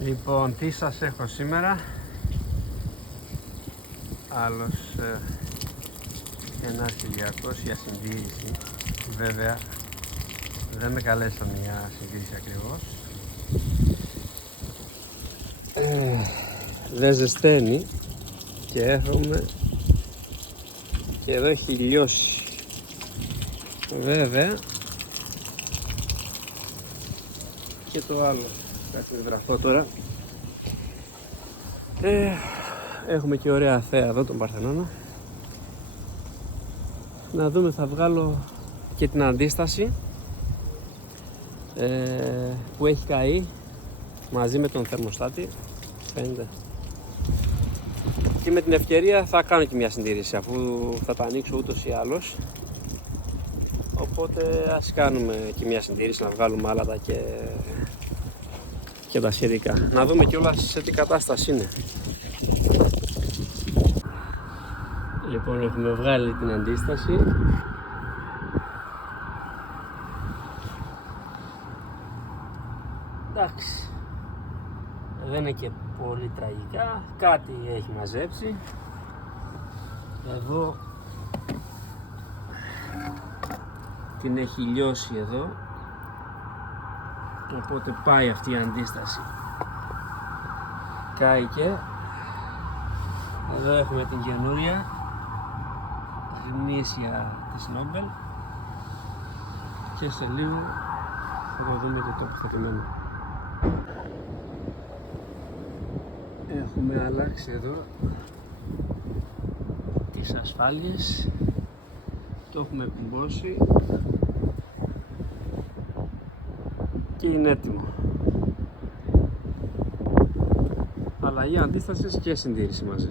Λοιπόν, τι σας έχω σήμερα? Άλλος ένας Κυριακός για συντήρηση. Βέβαια δεν με καλέσαν για συντήρηση ακριβώς. Δεν ζεσταίνει και έχουμε και εδώ έχει λιώσει. Βέβαια και το άλλο, κάτι βραχώ τώρα. Έχουμε και ωραία θέα εδώ τον Παρθενώνα. Να δούμε, θα βγάλω και την αντίσταση που έχει καεί μαζί με τον θερμοστάτη, φαίνεται. Και με την ευκαιρία θα κάνω και μια συντήρηση, αφού θα τα ανοίξω ούτως ή άλλως. Οπότε ας κάνουμε και μια συντήρηση, να βγάλουμε άλατα και τα σχετικά. Να δούμε κιόλας σε τι κατάσταση είναι. Λοιπόν, έχουμε βγάλει την αντίσταση. Εντάξει, δεν είναι και πολύ τραγικά, κάτι έχει μαζέψει. Εδώ την έχει λιώσει εδώ, οπότε πάει αυτή η αντίσταση. Κάηκε. Εδώ έχουμε την καινούρια γνήσια της Νόμπελ και σε λίγο θα το δούμε και το αποθετημένο. Έχουμε αλλάξει εδώ τις ασφάλειες, το έχουμε κουμπώσει και είναι έτοιμο. Αλλαγή αντίστασης και συντήρηση μαζί.